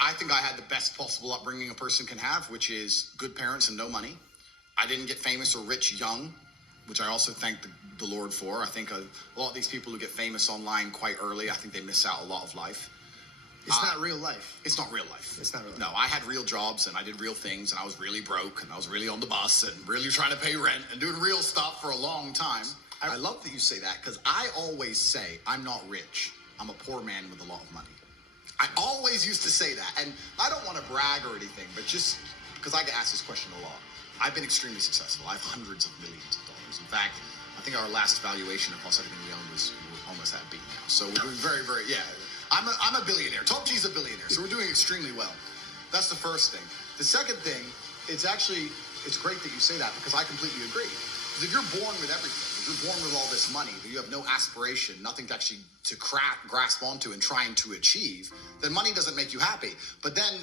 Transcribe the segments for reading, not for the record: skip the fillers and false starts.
I think I had the best possible upbringing a person can have, which is good parents and no money. I didn't get famous or rich young, which I also thank the Lord for. I think a lot of these people who get famous online quite early, I think they miss out a lot of life. It's not real life. It's not real life. It's not real life. No, I had real jobs and I did real things and I was really broke and I was really on the bus and really trying to pay rent and doing real stuff for a long time. I love that you say that because I always say I'm not rich. I'm a poor man with a lot of money. I always used to say that. And I don't want to brag or anything, but just because I get asked this question a lot. I've been extremely successful. I have hundreds of millions of dollars. In fact, I think our last valuation across everything we own was we're almost at B now. So we're doing very, very, yeah. I'm a billionaire. Top G's a billionaire. So we're doing extremely well. That's the first thing. The second thing, it's great that you say that because I completely agree. Because if you're born with everything, if you're born with all this money, that you have no aspiration, nothing to actually grasp onto and trying to achieve, then money doesn't make you happy. But then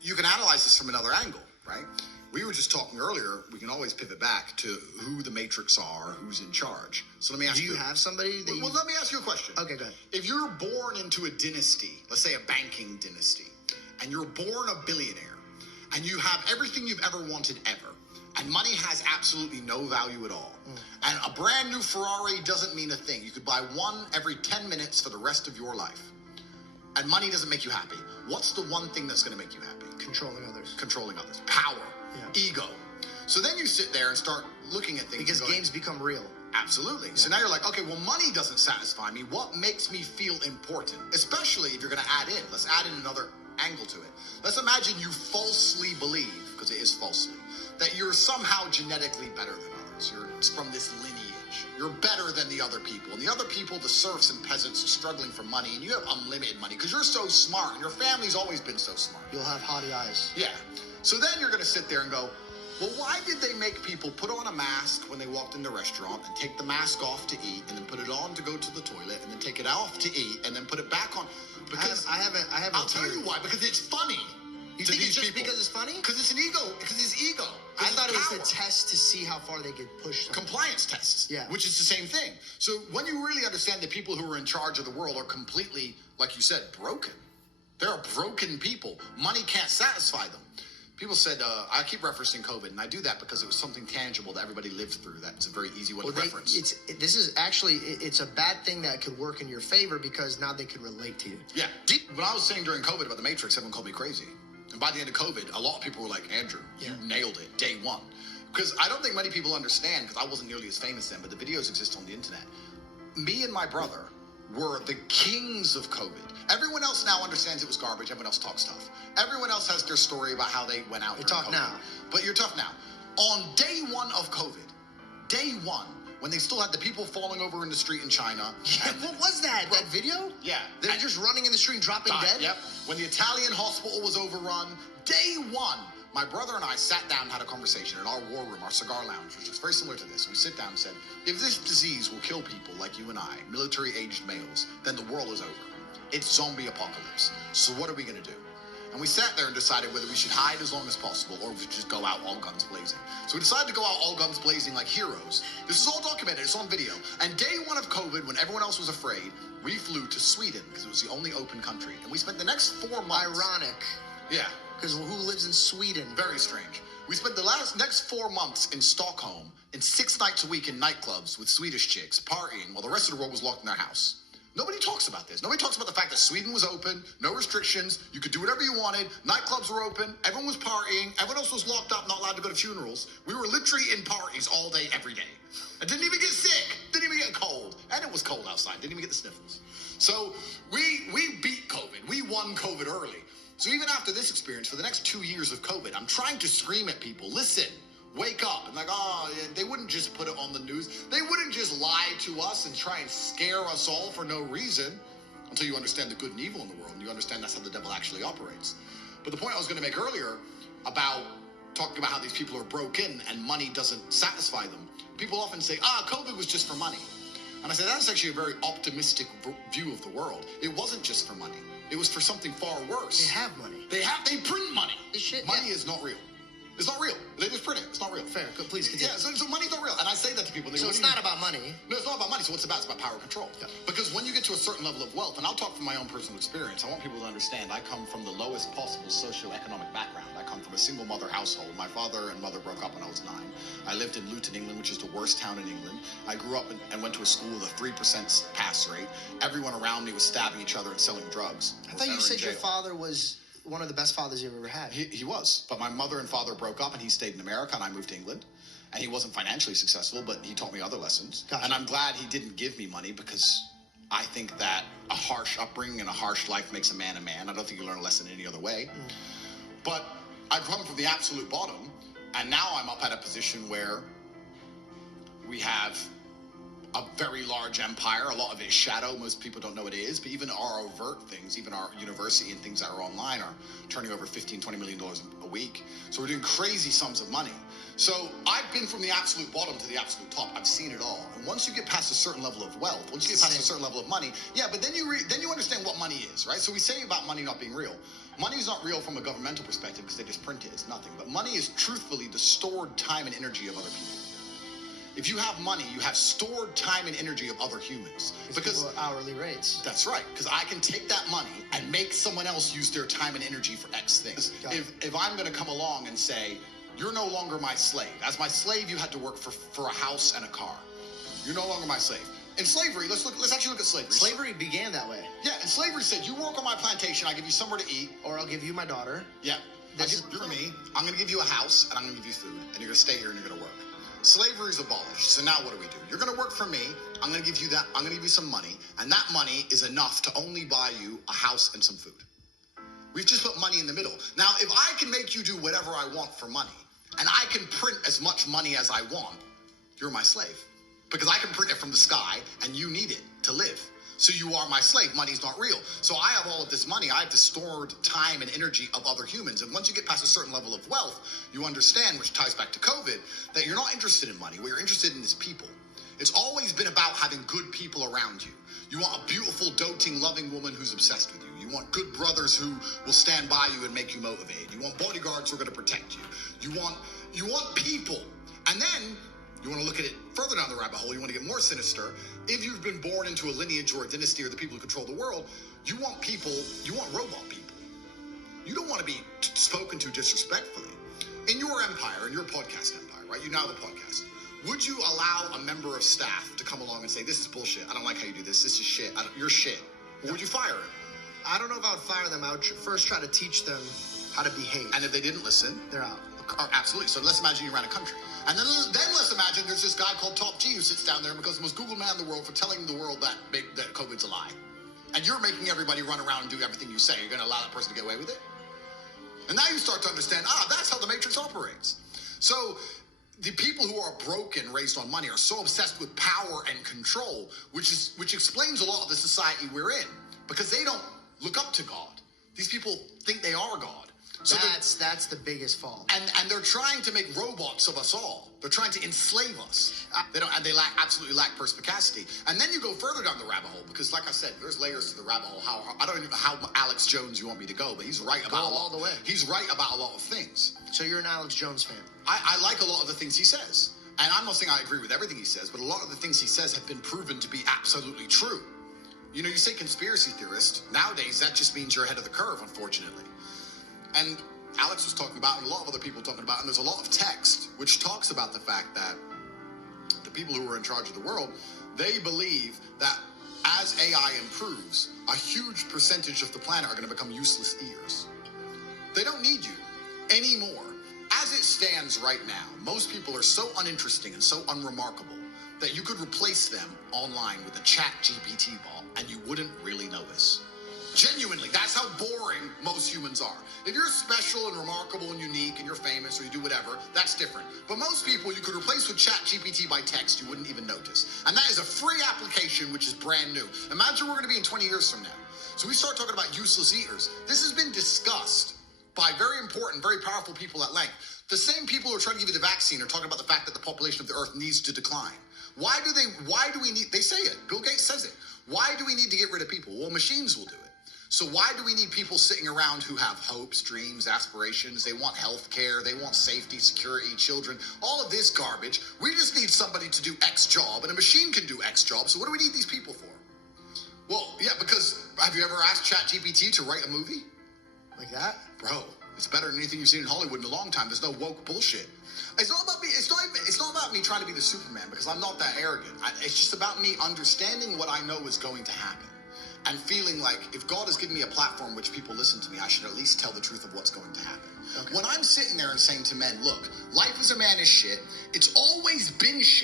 you can analyze this from another angle, right? We were just talking earlier, we can always pivot back to who the matrix are, who's in charge. So let me ask you. Do you have somebody that Well, let me ask you a question. Okay, go ahead. If you're born into a dynasty, let's say a banking dynasty, and you're born a billionaire, and you have everything you've ever wanted ever, and money has absolutely no value at all, and a brand new Ferrari doesn't mean a thing. You could buy one every 10 minutes for the rest of your life, and money doesn't make you happy. What's the one thing that's going to make you happy? Controlling others. Controlling others. Power. Yeah. Ego. So then you sit there and start looking at things. Because games become real. Absolutely. Yeah. So now you're like, okay, well, money doesn't satisfy me. What makes me feel important? Especially if you're going to add in. Let's add in another angle to it. Let's imagine you falsely believe, because it is falsely, that you're somehow genetically better than others. You're from this lineage. You're better than the other people. And the other people, the serfs and peasants, are struggling for money. And you have unlimited money because you're so smart. And your family's always been so smart. You'll have haughty eyes. Yeah. So then you're going to sit there and go, well, why did they make people put on a mask when they walked in the restaurant and take the mask off to eat and then put it on to go to the toilet and then take it off to eat and then put it back on? Because I'll tell you why. Because it's funny. You think it's just because it's funny? Because it's an ego. Because it's ego. I thought it was a test to see how far they could push something. Compliance tests. Yeah. Which is the same thing. So when you really understand that people who are in charge of the world are completely, like you said, broken. They're broken people. Money can't satisfy them. People said, I keep referencing COVID, and I do that because it was something tangible that everybody lived through. That's a very easy one to reference. It's a bad thing that could work in your favor because now they could relate to you. Yeah. When I was saying during COVID about the Matrix, everyone called me crazy. And by the end of COVID, a lot of people were like, Andrew, you nailed it, day one. Because I don't think many people understand, because I wasn't nearly as famous then, but the videos exist on the internet. Me and my brother were the kings of COVID. Everyone else now understands it was garbage. Everyone else talks tough. Everyone else has their story about how they went out. You're tough now. But you're tough now. On day one of COVID, day one, when they still had the people falling over in the street in China. Yeah, what was that? That video? Yeah. They're just running in the street and dropping dead? Yep. When the Italian hospital was overrun, day one, my brother and I sat down and had a conversation in our war room, our cigar lounge, which is very similar to this. We sit down and said, if this disease will kill people like you and I, military-aged males, then the world is over. It's zombie apocalypse. So what are we going to do? And we sat there and decided whether we should hide as long as possible or if we should just go out all guns blazing. So we decided to go out all guns blazing like heroes. This is all documented. It's on video. And day one of COVID, when everyone else was afraid, we flew to Sweden because it was the only open country. And we spent the next 4 months... Ironic. Yeah. Because who lives in Sweden? Very strange. We spent the next 4 months in Stockholm and 6 nights a week in nightclubs with Swedish chicks partying while the rest of the world was locked in their house. Nobody talks about this. Nobody talks about the fact that Sweden was open, no restrictions, you could do whatever you wanted, nightclubs were open, everyone was partying, everyone else was locked up, not allowed to go to funerals. We were literally in parties all day, every day. I didn't even get sick, didn't even get cold, and it was cold outside, didn't even get the sniffles. So we beat COVID. We won COVID early. So even after this experience, for the next 2 years of COVID, I'm trying to scream at people, listen, wake up. And like, they wouldn't just put it on the news. They wouldn't just lie to us and try and scare us all for no reason until you understand the good and evil in the world and you understand that's how the devil actually operates. But the point I was going to make earlier about talking about how these people are broken and money doesn't satisfy them. People often say, COVID was just for money. And I say, that's actually a very optimistic view of the world. It wasn't just for money. It was for something far worse. They have money. They print money. Money is not real. It's not real. They just print it. It's not real. Fair. Please continue. Yeah, so money's not real. And I say that to people. They So go, it's not about money. No, it's not about money. So what's it about? It's about power and control. Yeah. Because when you get to a certain level of wealth, and I'll talk from my own personal experience, I want people to understand I come from the lowest possible socioeconomic background. I come from a single mother household. My father and mother broke up when I was 9. I lived in Luton, England, which is the worst town in England. I grew up and went to a school with a 3% pass rate. Everyone around me was stabbing each other and selling drugs. I thought you said your father was one of the best fathers you've ever had. He was. But my mother and father broke up, and he stayed in America, and I moved to England. And he wasn't financially successful, but he taught me other lessons. Gotcha. And I'm glad he didn't give me money, because I think that a harsh upbringing and a harsh life makes a man a man. I don't think you learn a lesson any other way. But I've come from the absolute bottom, and now I'm up at a position where we have a very large empire. A lot of it is shadow. Most people don't know what it is. But even our overt things, even our university and things that are online are turning over $15-20 million a week. So we're doing crazy sums of money. So I've been from the absolute bottom to the absolute top. I've seen it all. And once you get past a certain level of wealth, once you get past a certain level of money, yeah, but then you understand what money is, right? So we say about money not being real. Money is not real from a governmental perspective because they just print it. It's nothing. But money is truthfully the stored time and energy of other people. If you have money, you have stored time and energy of other humans. Because hourly rates. That's right. Because I can take that money and make someone else use their time and energy for X things. If I'm going to come along and say, you're no longer my slave. As my slave, you had to work for a house and a car. You're no longer my slave. In slavery, let's actually look at slavery. Slavery began that way. Yeah, and slavery said, you work on my plantation, I give you somewhere to eat. Or I'll give you my daughter. Yeah. You're me. I'm going to give you a house, and I'm going to give you food. And you're going to stay here, and you're going to work. Slavery is abolished. So now what do? You're going to work for me. I'm going to give you that. I'm going to give you some money. And that money is enough to only buy you a house and some food. We've just put money in the middle. Now, if I can make you do whatever I want for money, and I can print as much money as I want, you're my slave. Because I can print it from the sky, and you need it to live. So you are my slave. Money's not real. So I have all of this money. I have the stored time and energy of other humans. And once you get past a certain level of wealth, you understand, which ties back to COVID, that you're not interested in money. What you're interested in is people. It's always been about having good people around you. You want a beautiful, doting, loving woman who's obsessed with you. You want good brothers who will stand by you and make you motivated. You want bodyguards who are going to protect you. You want people. And then you want to look at it further down the rabbit hole. You want to get more sinister. If you've been born into a lineage or a dynasty or the people who control the world, you want people, you want robot people. You don't want to be spoken to disrespectfully. In your empire, in your podcast empire, right? You now have a podcast. Would you allow a member of staff to come along and say, this is bullshit. I don't like how you do this. This is shit. You're shit. Or would you fire him? I don't know if I would fire them. I would first try to teach them how to behave. And if they didn't listen? They're out. Absolutely. So let's imagine you ran a country. And then let's imagine there's this guy called Top G who sits down there and becomes the most Googled man in the world for telling the world that COVID's a lie. And you're making everybody run around and do everything you say. You're going to allow that person to get away with it? And now you start to understand, that's how the Matrix operates. So the people who are broken, raised on money, are so obsessed with power and control, which explains a lot of the society we're in. Because they don't look up to God. These people think they are God. So that's the biggest fault. And they're trying to make robots of us all. They're trying to enslave us. They absolutely lack perspicacity. And then you go further down the rabbit hole because, like I said, there's layers to the rabbit hole. I don't even know how Alex Jones you want me to go, but he's right about all the way. He's right about a lot of things. So you're an Alex Jones fan? I like a lot of the things he says, and I'm not saying I agree with everything he says, but a lot of the things he says have been proven to be absolutely true. You know, you say conspiracy theorist. Nowadays, that just means you're ahead of the curve, unfortunately. And Alex was talking about, and a lot of other people talking about, and there's a lot of text which talks about the fact that the people who are in charge of the world, they believe that as AI improves, a huge percentage of the planet are going to become useless ears. They don't need you anymore. As it stands right now, most people are so uninteresting and so unremarkable that you could replace them online with a chat GPT bot and you wouldn't really notice. Genuinely, that's how boring most humans are. If you're special and remarkable and unique and you're famous or you do whatever, that's different. But most people you could replace with chat GPT by text, you wouldn't even notice. And that is a free application which is brand new. Imagine we're going to be in 20 years from now. So we start talking about useless eaters. This has been discussed by very important, very powerful people at length. The same people who are trying to give you the vaccine are talking about the fact that the population of the earth needs to decline. Why do we need, they say it, Bill Gates says it. Why do we need to get rid of people? Well, machines will do it. So why do we need people sitting around who have hopes, dreams, aspirations? They want health care, they want safety, security, children, all of this garbage. We just need somebody to do X job, and a machine can do X job. So what do we need these people for? Well, yeah, because have you ever asked ChatGPT to write a movie? Like that? Bro, it's better than anything you've seen in Hollywood in a long time. There's no woke bullshit. It's not about me. It's not about me trying to be the Superman, because I'm not that arrogant. It's just about me understanding what I know is going to happen. And feeling like if God has given me a platform which people listen to me, I should at least tell the truth of what's going to happen. Okay. When I'm sitting there and saying to men, look, life as a man is shit. It's always been shit.